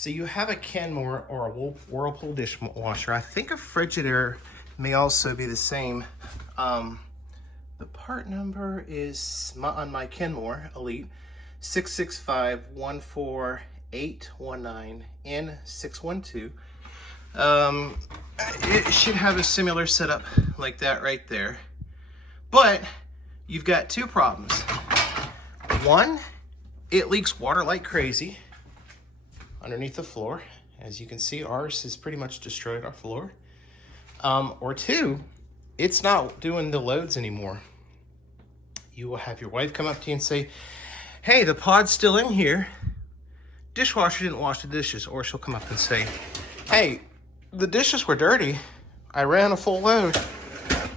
So you have a Kenmore or a Whirlpool dishwasher. I think a Frigidaire may also be the same. The part number is on my Kenmore Elite 665-14819N612. It should have a similar setup like that right there. But you've got two problems. One, it leaks water like crazy underneath the floor. As you can see, ours has pretty much destroyed our floor. Or two, it's not doing the loads anymore. You will have your wife come up to you and say, hey, the pod's still in here. Dishwasher didn't wash the dishes. Or she'll come up and say, hey, the dishes were dirty. I ran a full load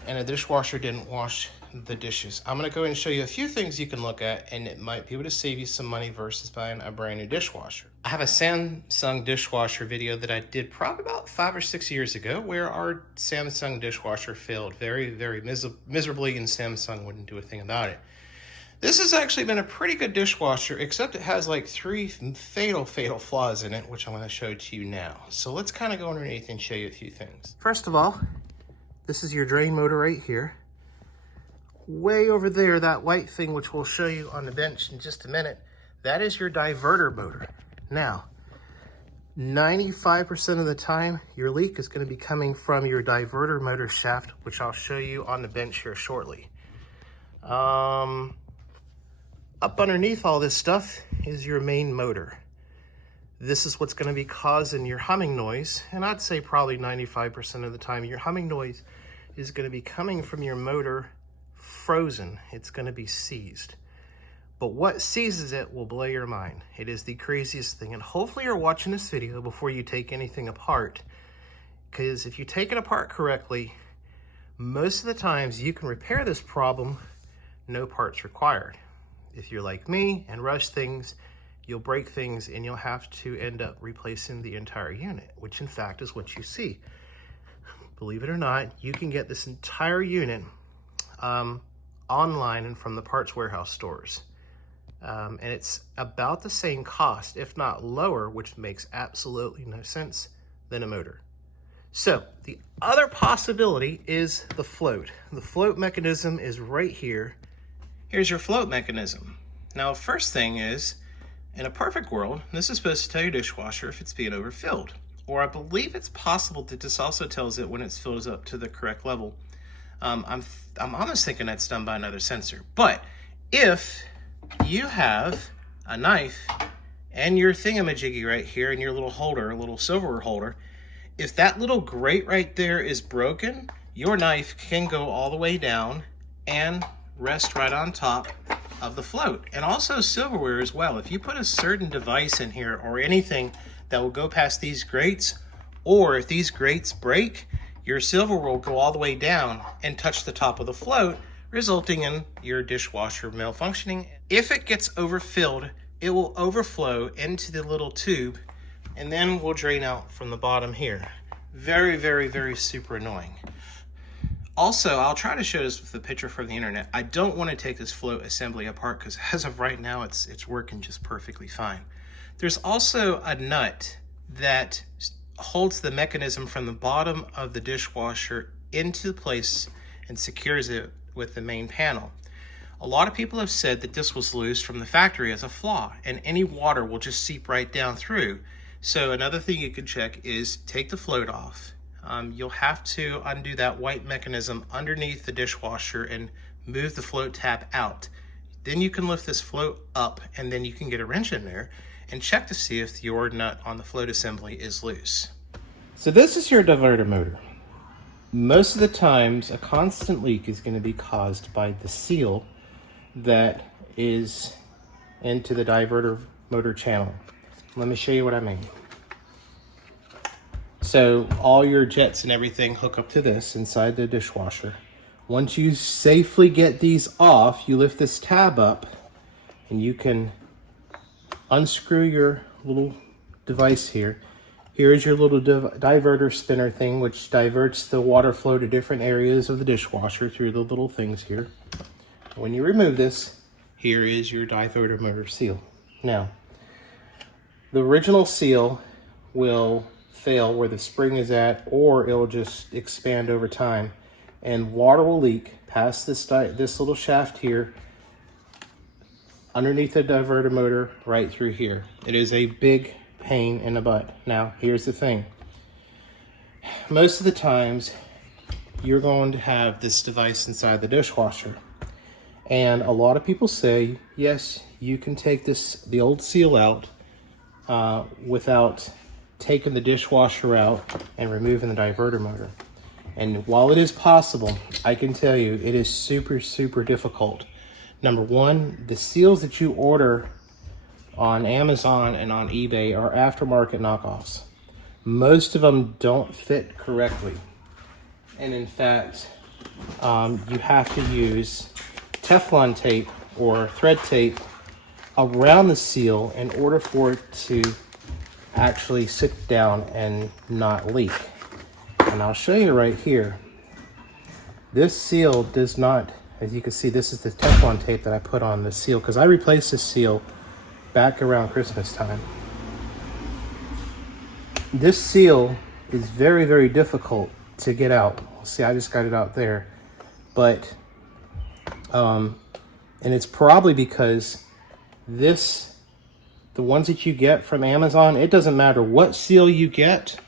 and the dishwasher didn't wash the dishes. I'm gonna go ahead and show you a few things you can look at, and it might be able to save you some money versus buying a brand new dishwasher. I have a Samsung dishwasher video that I did probably about 5 or 6 years ago where our Samsung dishwasher failed very, very miserably, and Samsung wouldn't do a thing about it. This has actually been a pretty good dishwasher, except it has like 3 fatal flaws in it, which I'm gonna show to you now. So let's kind of go underneath and show you a few things. First of all, this is your drain motor right here. Way over there, that white thing, which we'll show you on the bench in just a minute, that is your diverter motor. Now, 95% of the time, your leak is going to be coming from your diverter motor shaft, which I'll show you on the bench here shortly. Up underneath all this stuff is your main motor. This is what's going to be causing your humming noise, and I'd say probably 95% of the time your humming noise is going to be coming from your motor frozen. It's going to be seized. But what seizes it will blow your mind. It is the craziest thing, and hopefully you're watching this video before you take anything apart, because if you take it apart correctly, most of the times you can repair this problem, no parts required. If you're like me and rush things, you'll break things and you'll have to end up replacing the entire unit, which in fact is what you see. Believe it or not, you can get this entire unit online and from the parts warehouse stores. And it's about the same cost, if not lower, which makes absolutely no sense, than a motor. So the other possibility is the float. The float mechanism is right here. Here's your float mechanism. Now, first thing is, in a perfect world, this is supposed to tell your dishwasher if it's being overfilled. Or I believe it's possible that this also tells it when it's filled up to the correct level. I'm almost thinking that's done by another sensor. But if you have a knife and your thingamajiggy right here and your little holder, a little silverware holder, if that little grate right there is broken, your knife can go all the way down and rest right on top of the float. And also silverware as well. If you put a certain device in here or anything that will go past these grates, or if these grates break, your silverware will go all the way down and touch the top of the float, resulting in your dishwasher malfunctioning. If it gets overfilled, it will overflow into the little tube and then will drain out from the bottom here. Very, very, very super annoying. Also, I'll try to show this with a picture from the internet. I don't want to take this float assembly apart because as of right now, it's working just perfectly fine. There's also a nut that holds the mechanism from the bottom of the dishwasher into place and secures it with the main panel. A lot of people have said that this was loose from the factory as a flaw, and any water will just seep right down through. So another thing you can check is take the float off. You'll have to undo that white mechanism underneath the dishwasher and move the float tab out. Then you can lift this float up, and then you can get a wrench in there and check to see if your nut on the float assembly is loose. So this is your diverter motor. Most of the times, a constant leak is going to be caused by the seal that is into the diverter motor channel. Let me show you what I mean. So all your jets and everything hook up to this inside the dishwasher. Once you safely get these off, you lift this tab up and you can unscrew your little device here. Here's your little diverter spinner thing, which diverts the water flow to different areas of the dishwasher through the little things here. When you remove this, here is your diverter motor seal. Now, the original seal will fail where the spring is at, or it'll just expand over time, and water will leak past this little shaft here, underneath the diverter motor, right through here. It is a big pain in the butt. Now, here's the thing. Most of the times, you're going to have this device inside the dishwasher. And a lot of people say, yes, you can take the old seal out without taking the dishwasher out and removing the diverter motor. And while it is possible, I can tell you it is super, super difficult. Number one, the seals that you order on Amazon and on eBay are aftermarket knockoffs. Most of them don't fit correctly. And in fact, you have to use Teflon tape or thread tape around the seal in order for it to actually sit down and not leak. And I'll show you right here. This seal does not, as you can see, this is the Teflon tape that I put on the seal, because I replaced this seal back around Christmas time. This seal is very, very difficult to get out. See, I just got it out there. But, and it's probably because the ones that you get from Amazon, it doesn't matter what seal you get.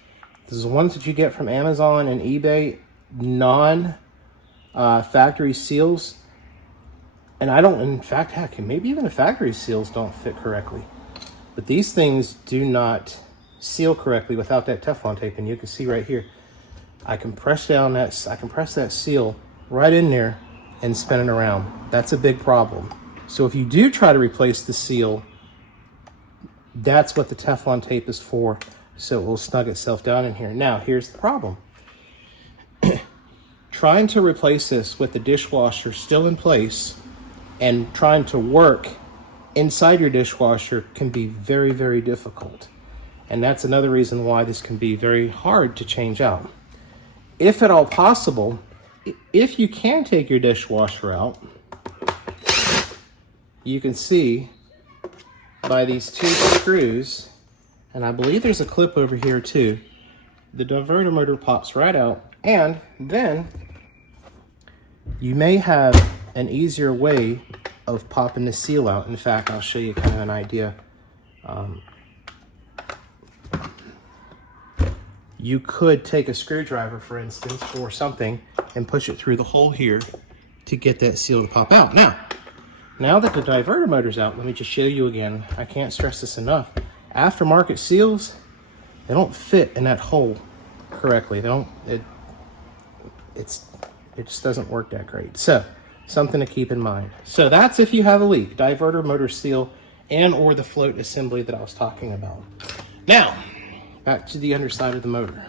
The ones that you get from Amazon and eBay, non-factory seals, and I don't, in fact, heck, maybe even the factory seals don't fit correctly. But these things do not seal correctly without that Teflon tape. And you can see right here, I can press that seal right in there and spin it around. That's a big problem. So if you do try to replace the seal, that's what the Teflon tape is for. So it will snug itself down in here. Now, here's the problem. Trying to replace this with the dishwasher still in place and trying to work inside your dishwasher can be very, very difficult. And that's another reason why this can be very hard to change out. If at all possible, if you can take your dishwasher out, you can see by these two screws, and I believe there's a clip over here too, the diverter motor pops right out, and then you may have an easier way of popping the seal out. In fact, I'll show you kind of an idea. You could take a screwdriver, for instance, or something, and push it through the hole here to get that seal to pop out. Now that the diverter motor's out, let me just show you again. I can't stress this enough. Aftermarket seals, they don't fit in that hole correctly. They don't, it just doesn't work that great. So, something to keep in mind. So that's if you have a leak, diverter motor seal and or the float assembly that I was talking about. Now, back to the underside of the motor.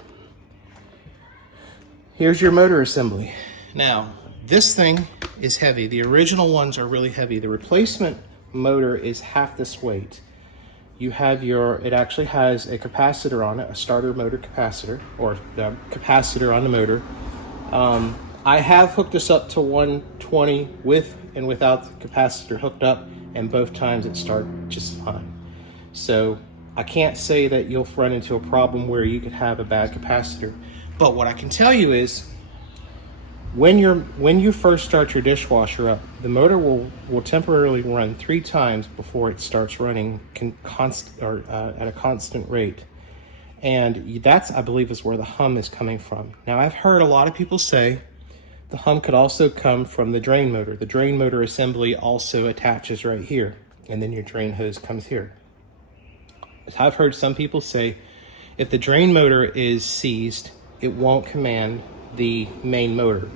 Here's your motor assembly. Now, this thing is heavy. The original ones are really heavy. The replacement motor is half this weight. You have it actually has a capacitor on it, a starter motor capacitor, or the capacitor on the motor. I have hooked this up to 120 with and without the capacitor hooked up, and both times it started just fine. So I can't say that you'll run into a problem where you could have a bad capacitor. But what I can tell you is, when you first start your dishwasher up, the motor will temporarily run 3 times before it starts running at a constant rate. And that's, I believe, is where the hum is coming from. Now, I've heard a lot of people say the hum could also come from the drain motor. The drain motor assembly also attaches right here, and then your drain hose comes here. I've heard some people say if the drain motor is seized, it won't command the main motor.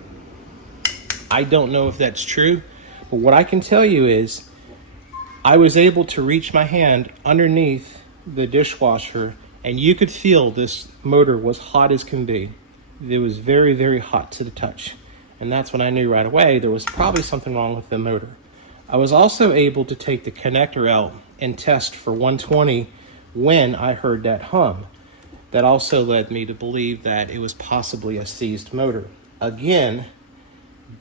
I don't know if that's true, but what I can tell you is I was able to reach my hand underneath the dishwasher, and you could feel this motor was hot as can be. It was very, very hot to the touch. And that's when I knew right away there was probably something wrong with the motor. I was also able to take the connector out and test for 120 when I heard that hum. That also led me to believe that it was possibly a seized motor. Again,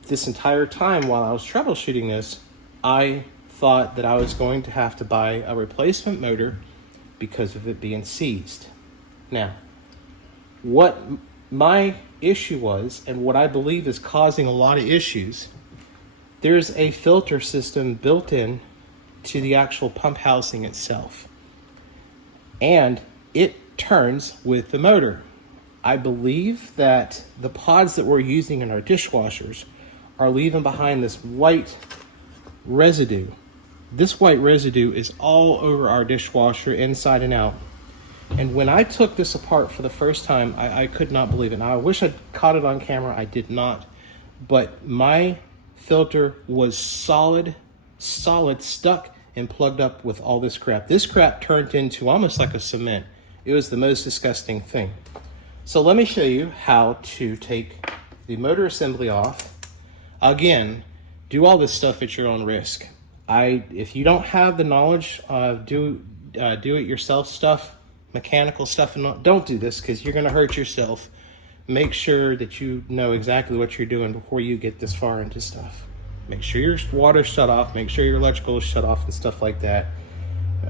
this entire time while I was troubleshooting this, I thought that I was going to have to buy a replacement motor because of it being seized. Now, what my issue was, and what I believe is causing a lot of issues, there's a filter system built in to the actual pump housing itself. And it turns with the motor. I believe that the pods that we're using in our dishwashers are leaving behind this white residue. This white residue is all over our dishwasher, inside and out. And when I took this apart for the first time, I could not believe it. Now, I wish I'd caught it on camera. I did not. But my filter was solid, stuck and plugged up with all this crap. This crap turned into almost like a cement. It was the most disgusting thing. So let me show you how to take the motor assembly off. Again, do all this stuff at your own risk. If you don't have the knowledge of do it yourself stuff, mechanical stuff, and don't do this because you're going to hurt yourself. Make sure that you know exactly what you're doing before you get this far into stuff. Make sure your water's shut off, make sure your electrical is shut off and stuff like that.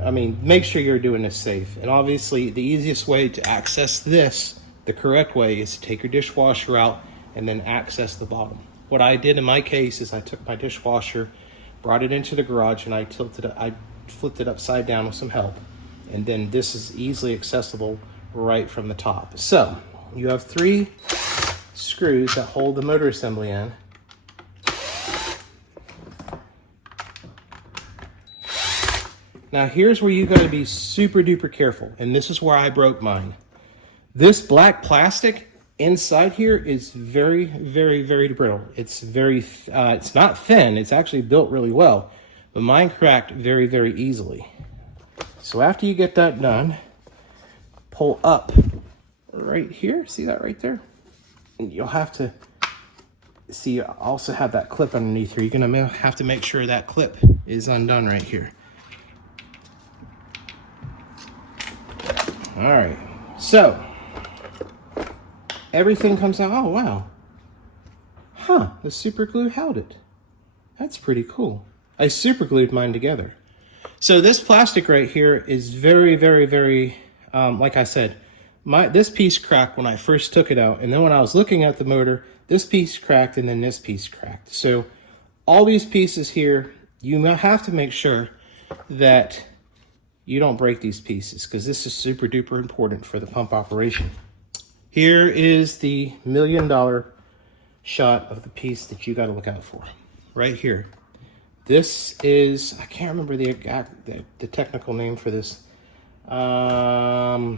I mean, make sure you're doing this safe. And obviously the easiest way to access this, the correct way, is to take your dishwasher out and then access the bottom. What I did in my case is I took my dishwasher, brought it into the garage, and I flipped it upside down with some help. And then this is easily accessible right from the top. So you have 3 screws that hold the motor assembly in. Now here's where you got to be super duper careful, and this is where I broke mine. This black plastic inside here is very, very, very brittle. It's it's not thin, it's actually built really well, but mine cracked very, very easily. So after you get that done, pull up right here. See that right there? And you'll have to see, you also have that clip underneath here. You're gonna have to make sure that clip is undone right here. All right, so everything comes out. Oh, wow. Huh, the super glue held it. That's pretty cool. I super glued mine together. So this plastic right here is very, very, very, like I said, this piece cracked when I first took it out. And then when I was looking at the motor, this piece cracked and then this piece cracked. So all these pieces here, you have to make sure that you don't break these pieces because this is super duper important for the pump operation. Here is the $1 million shot of the piece that you got to look out for right here. This is, I can't remember the technical name for this. I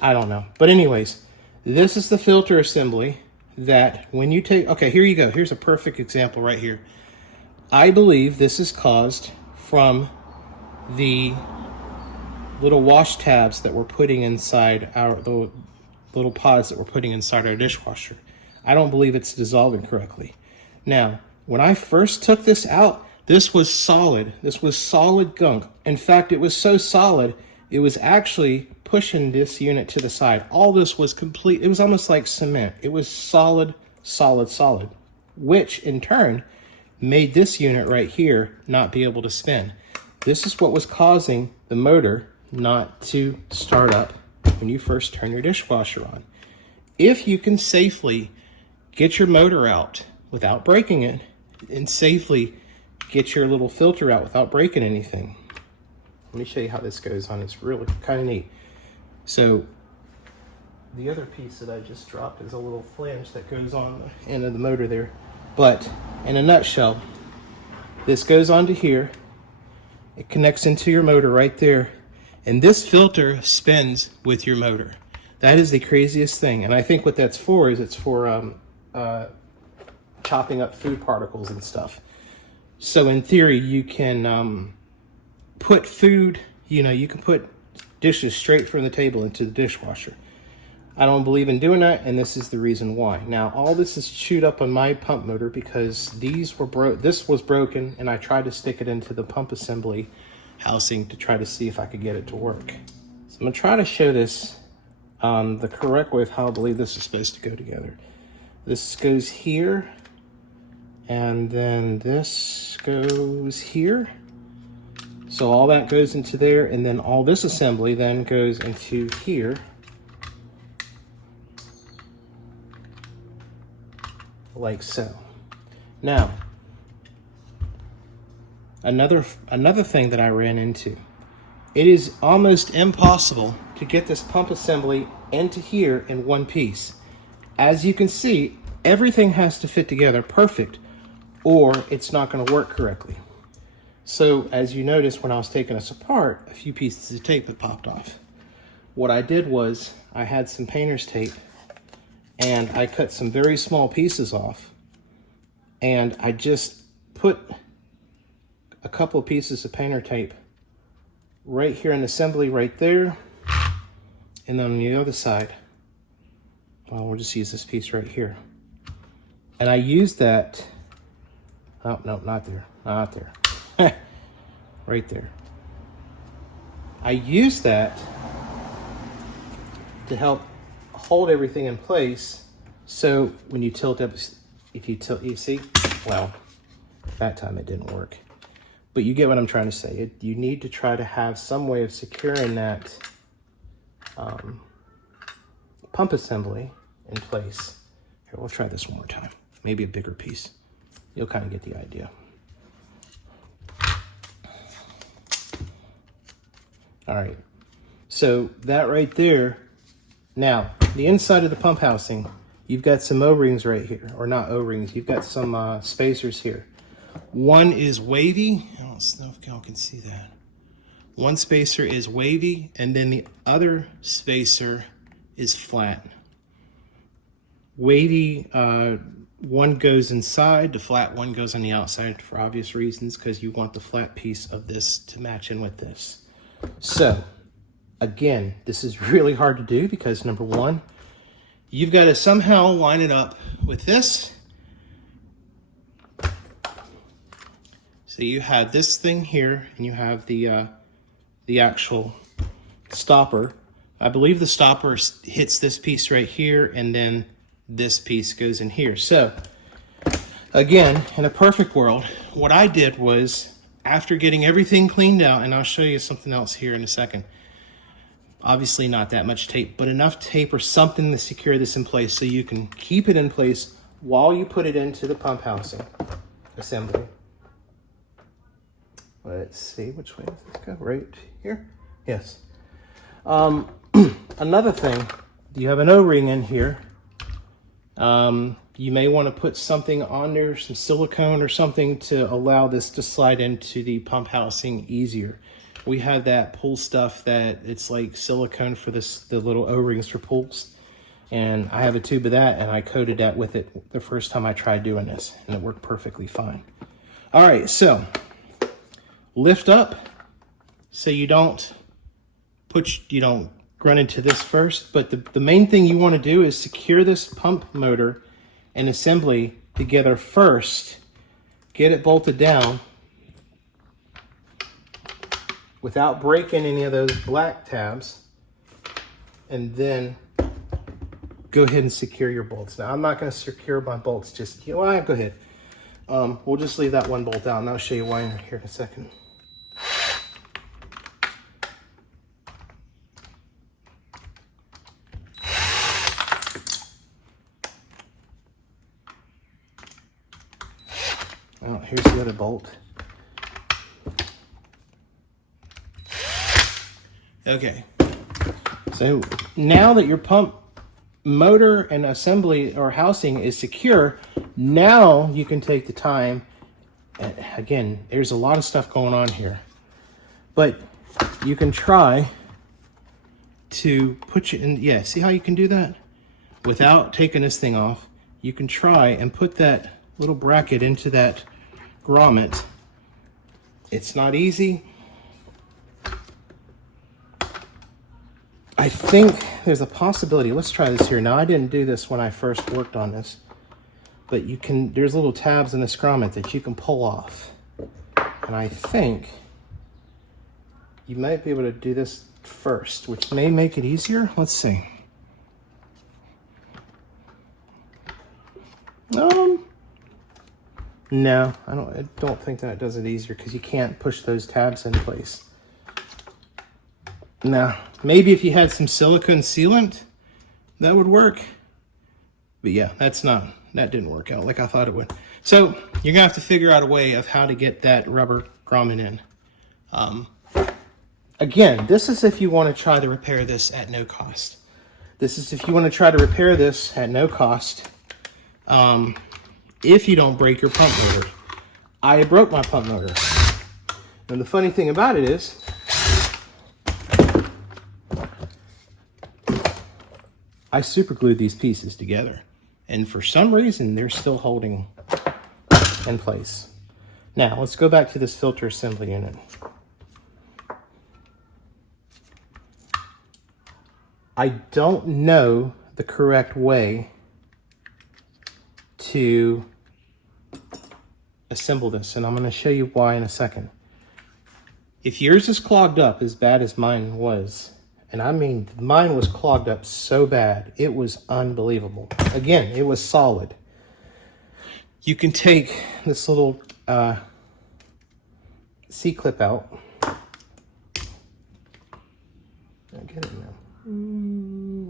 don't know. But anyways, this is the filter assembly that when you take, okay, here you go. Here's a perfect example right here. I believe this is caused from the little wash tabs that we're putting inside the little pods that we're putting inside our dishwasher. I don't believe it's dissolving correctly. Now, when I first took this out, this was solid. This was solid gunk. In fact, it was so solid, it was actually pushing this unit to the side. All this was complete. It was almost like cement. It was solid, solid, solid, which in turn made this unit right here not be able to spin. This is what was causing the motor not to start up when you first turn your dishwasher on. If you can safely get your motor out without breaking it and safely get your little filter out without breaking anything. Let me show you how this goes on. It's really kind of neat. So the other piece that I just dropped is a little flange that goes on the end of the motor there. But in a nutshell, this goes onto here. It connects into your motor right there. And this filter spins with your motor. That is the craziest thing. And I think what that's for is it's for chopping up food particles and stuff. So in theory, you can put food, you can put dishes straight from the table into the dishwasher. I don't believe in doing that, and this is the reason why. Now, all this is chewed up on my pump motor because this was broken, and I tried to stick it into the pump assembly housing to try to see if I could get it to work. So I'm gonna try to show this the correct way of how I believe this is supposed to go together. This goes here, and then this goes here. So all that goes into there, and then all this assembly then goes into here, like so. Now, another thing that I ran into, it is almost impossible to get this pump assembly into here in one piece. As you can see, everything has to fit together perfect or it's not going to work correctly. So as you notice, when I was taking this apart, a few pieces of tape had popped off. What I did was I had some painter's tape and I cut some very small pieces off, and I just put a couple of pieces of painter tape right here in the assembly right there, and then on the other side, well, we'll just use this piece right here. And I used that, oh no, not there, not there. Right there. I use that to help hold everything in place, so when you tilt up, if you tilt, you see, well, that time it didn't work. But you get what I'm trying to say. You need to try to have some way of securing that pump assembly in place. Here, we'll try this one more time. Maybe a bigger piece. You'll kind of get the idea. All right, so that right there. Now, the inside of the pump housing, you've got some O-rings right here, or not O-rings, you've got some spacers here. One is wavy, I don't know if y'all can see that. One spacer is wavy, and then the other spacer is flat. Wavy, one goes inside, the flat one goes on the outside for obvious reasons, because you want the flat piece of this to match in with this. So, again, this is really hard to do because number one, you've got to somehow line it up with this. So you have this thing here, and you have the actual stopper. I believe the stopper hits this piece right here, and then this piece goes in here. So, again, in a perfect world, what I did was, after getting everything cleaned out, and I'll show you something else here in a second. Obviously not that much tape, but enough tape or something to secure this in place so you can keep it in place while you put it into the pump housing assembly. Let's see, which way does this go? Right here? Yes. Another thing, you have an O-ring in here. You may want to put something on there, some silicone or something, to allow this to slide into the pump housing easier. We have that pull stuff that it's like silicone for this, the little O-rings for pulls. And I have a tube of that, and I coated that with it the first time I tried doing this, and it worked perfectly fine. All right, so lift up so you don't run into this first, but the main thing you want to do is secure this pump motor and assembly together first. Get it bolted down without breaking any of those black tabs, and then go ahead and secure your bolts. Now, I'm not going to secure my bolts just yet. Well, go ahead. We'll just leave that one bolt out, and I'll show you why here in a second. Oh, here's the other bolt. Okay, so now that your pump motor and assembly or housing is secure, now you can take the time, and again, there's a lot of stuff going on here, but you can try to put you in, yeah, see how you can do that? Without taking this thing off, you can try and put that little bracket into that grommet. It's not easy. I think there's a possibility. Let's try this here. Now, I didn't do this when I first worked on this, but you can, there's little tabs in this grommet that you can pull off. And I think you might be able to do this first, which may make it easier. Let's see. No, I don't think that does it easier because you can't push those tabs in place. Now, maybe if you had some silicone sealant, that would work. But yeah, that's not that didn't work out like I thought it would. So you're gonna have to figure out a way of how to get that rubber grommet in. Again, this is if you want to try to repair this at no cost. This is if you want to try to repair this at no cost, if you don't break your pump motor. I broke my pump motor. And the funny thing about it is, I super glued these pieces together. And for some reason, they're still holding in place. Now, let's go back to this filter assembly unit. I don't know the correct way to assemble this, and I'm going to show you why in a second. If yours is clogged up as bad as mine was, and I mean mine was clogged up so bad, it was unbelievable. Again, it was solid. You can take this little C-clip out. I'll get it now.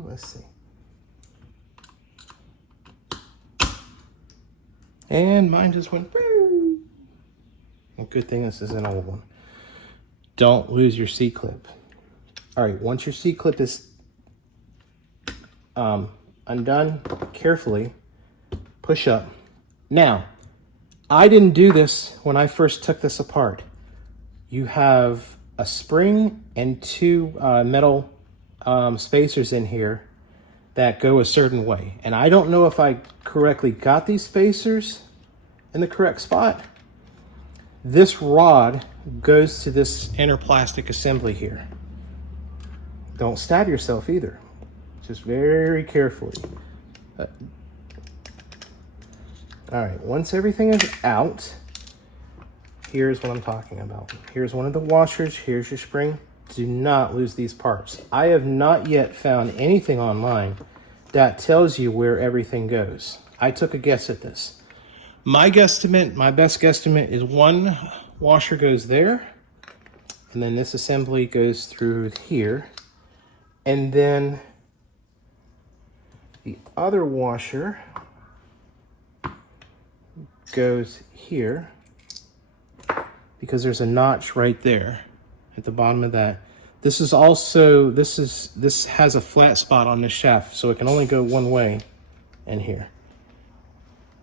Let's see. And mine just went. Well, good thing this is an old one. Don't lose your C-clip. All right, once your C-clip is undone, carefully push up. Now, I didn't do this when I first took this apart. You have a spring and two metal spacers in here that go a certain way. And I don't know if I correctly got these spacers in the correct spot. This rod goes to this inner plastic assembly here. Don't stab yourself either. Just very carefully. All right, once everything is out, here's what I'm talking about. Here's one of the washers, here's your spring. Do not lose these parts. I have not yet found anything online that tells you where everything goes. I took a guess at this. My guesstimate, my best guesstimate is one washer goes there, and then this assembly goes through here, and then the other washer goes here because there's a notch right there at the bottom of that. This is also, this has a flat spot on this shaft, so it can only go one way in here.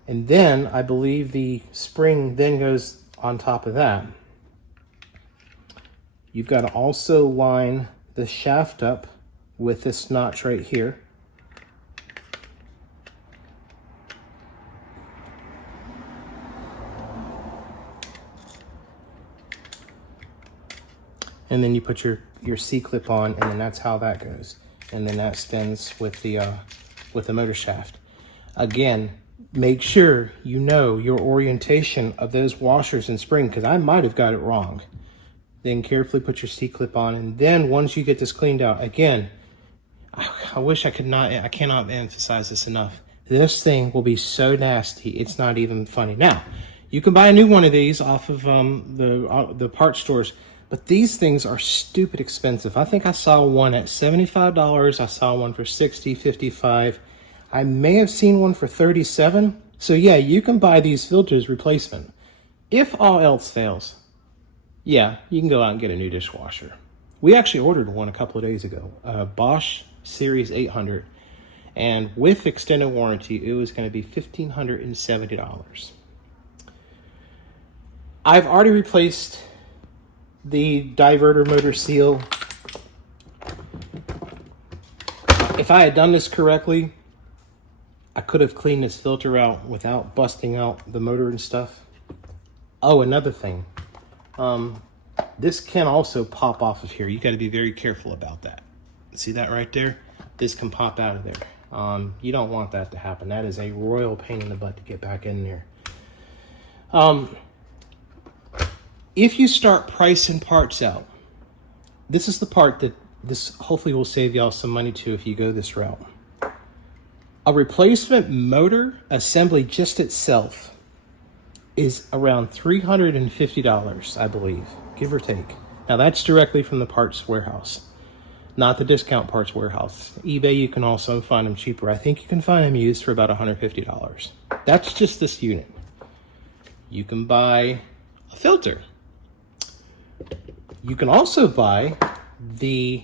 And then I believe the spring then goes on top of that. You've got to also line the shaft up with this notch right here. And then you put your C-clip on, and then that's how that goes. And then that spins with the motor shaft. Again, make sure you know your orientation of those washers and spring, because I might have got it wrong. Then carefully put your C-clip on, and then once you get this cleaned out, again, I wish I could not, I cannot emphasize this enough. This thing will be so nasty, it's not even funny. Now, you can buy a new one of these off of the parts stores, but these things are stupid expensive. I think I saw one at $75. I saw one for $60, $55. I may have seen one for $37. So yeah, you can buy these filters replacement. If all else fails, yeah, you can go out and get a new dishwasher. We actually ordered one a couple of days ago, Bosch Series 800. And with extended warranty, it was going to be $1,570. I've already replaced the diverter motor seal. If I had done this correctly, I could have cleaned this filter out without busting out the motor and stuff. Oh, another thing. This can also pop off of here. You got to be very careful about that. See that right there? This can pop out of there. You don't want that to happen. That is a royal pain in the butt to get back in there. If you start pricing parts out, this is the part that this hopefully will save y'all some money too if you go this route. A replacement motor assembly just itself is around $350, I believe, give or take. Now that's directly from the parts warehouse. not the discount parts warehouse. eBay, you can also find them cheaper. I think you can find them used for about $150. That's just this unit. You can buy a filter. You can also buy the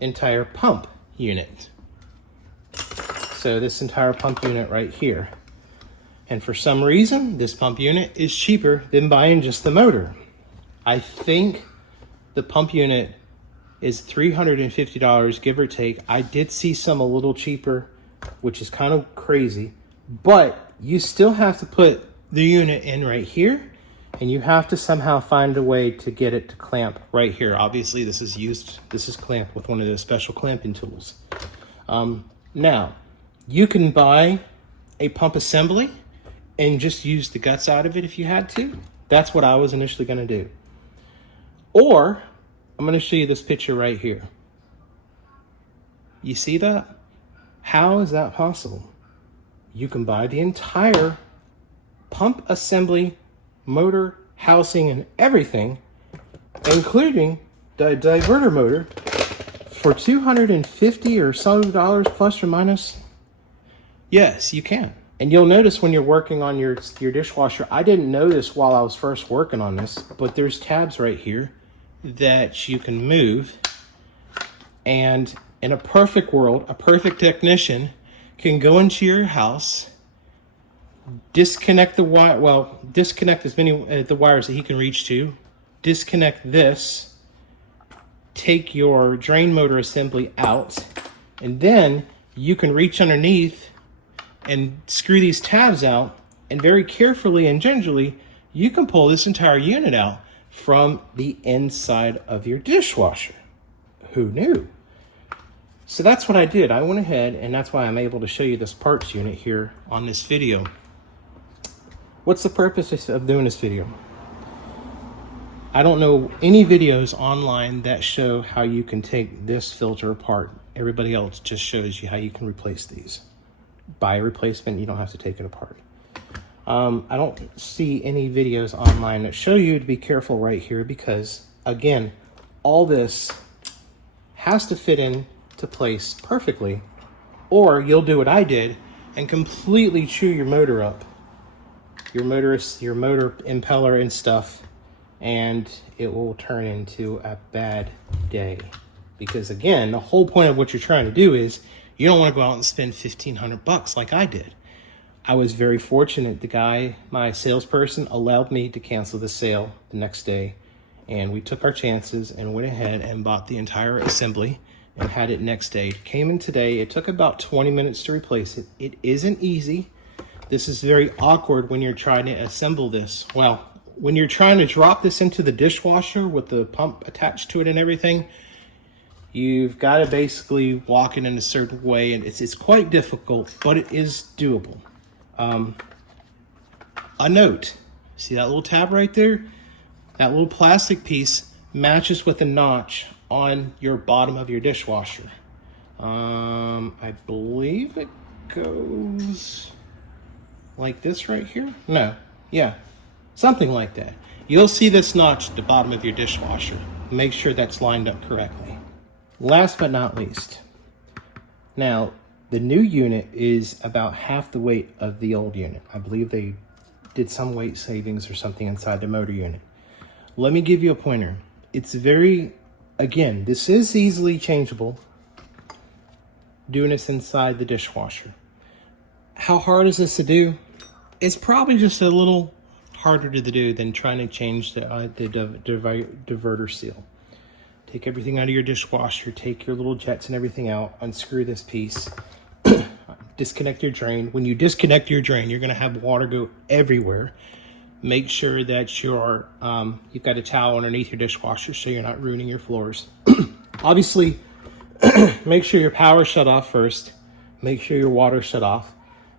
entire pump unit. So this entire pump unit right here. And for some reason, this pump unit is cheaper than buying just the motor. I think the pump unit is $350, give or take. I did see some a little cheaper, which is kind of crazy, but you still have to put the unit in right here, and you have to somehow find a way to get it to clamp right here. Obviously, this is clamped with one of those special clamping tools. Now, you can buy a pump assembly and just use the guts out of it if you had to. That's what I was initially gonna do. Or, I'm gonna show you this picture right here. You see that? How is that possible? You can buy the entire pump assembly, motor, housing, and everything, including the diverter motor, for $250 or some dollars plus or minus. Yes, you can. And you'll notice when you're working on your dishwasher, I didn't know this while I was first working on this, but there's tabs right here that you can move. And in a perfect world, a perfect technician can go into your house, disconnect the wire, well, disconnect as many the wires that he can reach to, disconnect this, take your drain motor assembly out, and then you can reach underneath and screw these tabs out, and very carefully and gingerly, you can pull this entire unit out from the inside of your dishwasher. Who knew? So that's what I did. I went ahead, and that's why I'm able to show you this parts unit here on this video. What's the purpose of doing this video? I don't know any videos online that show how you can take this filter apart. Everybody else just shows you how you can replace these. Buy a replacement, you don't have to take it apart. I don't see any videos online that show you to be careful right here because, again, all this has to fit into place perfectly, or you'll do what I did and completely chew your motor up, your motor impeller and stuff, and it will turn into a bad day. Because again, the whole point of what you're trying to do is you don't want to go out and spend $1,500 like I did. I was very fortunate. The guy, my salesperson, allowed me to cancel the sale the next day, and we took our chances and went ahead and bought the entire assembly and had it next day. It came in today. It took about 20 minutes to replace it. It isn't easy. This is very awkward when you're trying to assemble this. Well, when you're trying to drop this into the dishwasher with the pump attached to it and everything, you've got to basically walk it in a certain way, and it's quite difficult, but it is doable. A note, see that little tab right there? That little plastic piece matches with a notch on your bottom of your dishwasher. I believe it goes like this right here. No, yeah, something like that. You'll see this notch at the bottom of your dishwasher. Make sure that's lined up correctly. Last but not least, now the new unit is about half the weight of the old unit. I believe they did some weight savings or something inside the motor unit. Let me give you a pointer. It's very, again, this is easily changeable, doing this inside the dishwasher. How hard is this to do? It's probably just a little harder to do than trying to change the diverter seal. Take everything out of your dishwasher, take your little jets and everything out, unscrew this piece, disconnect your drain. When you disconnect your drain, you're gonna have water go everywhere. Make sure that you've got a towel underneath your dishwasher so you're not ruining your floors. Obviously, make sure your power shut off first. Make sure your water shut off.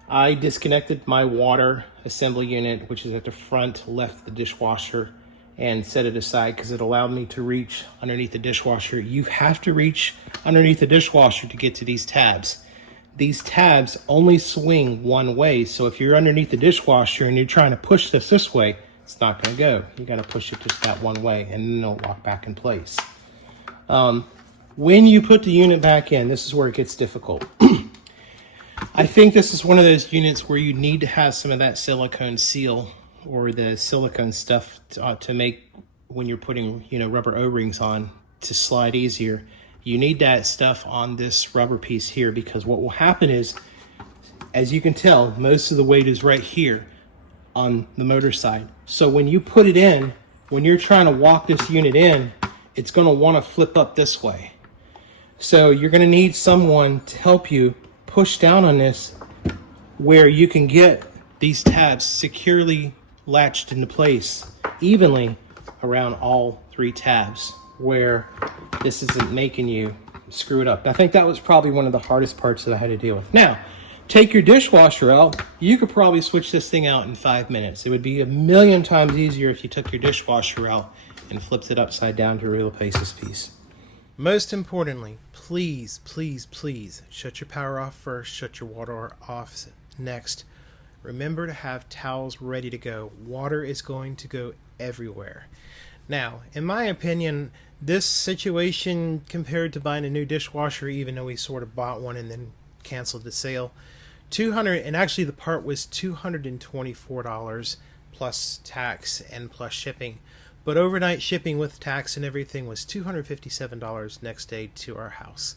I disconnected my water assembly unit, which is at the front left of the dishwasher, and set it aside because it allowed me to reach underneath the dishwasher. You have to reach underneath the dishwasher to get to these tabs. These tabs only swing one way, so if you're underneath the dishwasher and you're trying to push this way, it's not going to go. You got to push it just that one way, and then it'll lock back in place. when you put the unit back in, this is where it gets difficult. I think this is one of those units where you need to have some of that silicone seal or the silicone stuff to make, when you're putting, you know, rubber O-rings on, to slide easier. You need that stuff on this rubber piece here, because what will happen is, as you can tell, most of the weight is right here on the motor side. So when you put it in, when you're trying to walk this unit in, it's going to want to flip up this way. So you're going to need someone to help you push down on this, where you can get these tabs securely latched into place evenly around all 3 tabs, where this isn't making you screw it up. I think that was probably one of the hardest parts that I had to deal with. Now, take your dishwasher out. You could probably switch this thing out in 5 minutes. It would be a million times easier if you took your dishwasher out and flipped it upside down to replace this piece. Most importantly, please, please, please shut your power off first, shut your water off next. Remember to have towels ready to go. Water is going to go everywhere. Now, in my opinion, this situation compared to buying a new dishwasher, even though we sort of bought one and then canceled the sale, and actually the part was $224 plus tax and plus shipping. But overnight shipping with tax and everything was $257 next day to our house.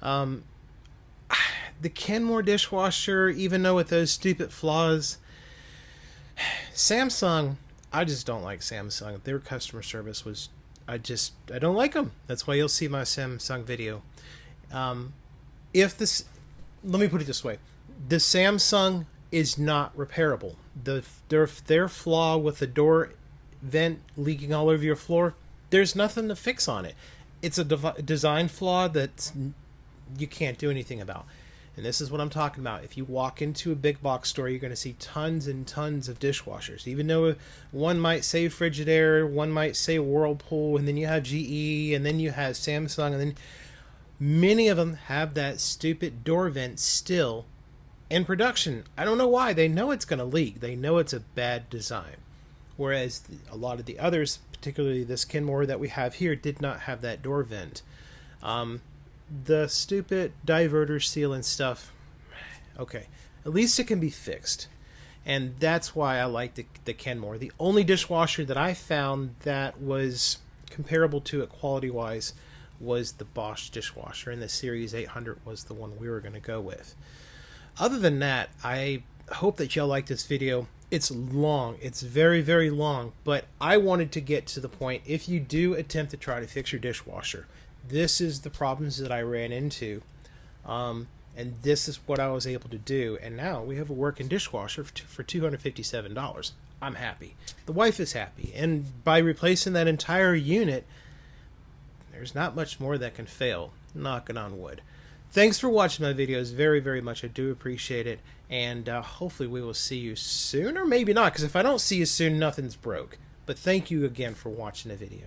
The Kenmore dishwasher, even though with those stupid flaws, Samsung, I just don't like Samsung. Their customer service was, I don't like them. That's why you'll see my Samsung video. Let me put it this way. The Samsung is not repairable. Their flaw with the door vent leaking all over your floor, there's nothing to fix on it. It's a design flaw that you can't do anything about. And this is what I'm talking about. If you walk into a big box store, you're going to see tons and tons of dishwashers. Even though one might say Frigidaire, one might say Whirlpool, and then you have GE, and then you have Samsung, and then many of them have that stupid door vent still in production. I don't know why. They know it's going to leak. They know it's a bad design. Whereas a lot of the others, particularly this Kenmore that we have here, did not have that door vent. The stupid diverter seal and stuff, okay, at least it can be fixed. And that's why I like the Kenmore. The only dishwasher that I found that was comparable to it quality-wise was the Bosch dishwasher, and the Series 800 was the one we were going to go with. Other than that, I hope that y'all like this video. It's long. It's very, very long, but I wanted to get to the point. If you do attempt to try to fix your dishwasher, this is the problems that I ran into, and this is what I was able to do. And now we have a working dishwasher for $257. I'm happy. The wife is happy. And by replacing that entire unit, there's not much more that can fail. Knocking on wood. Thanks for watching my videos very, very much. I do appreciate it. And hopefully we will see you soon, or maybe not, because if I don't see you soon, nothing's broke. But thank you again for watching the video.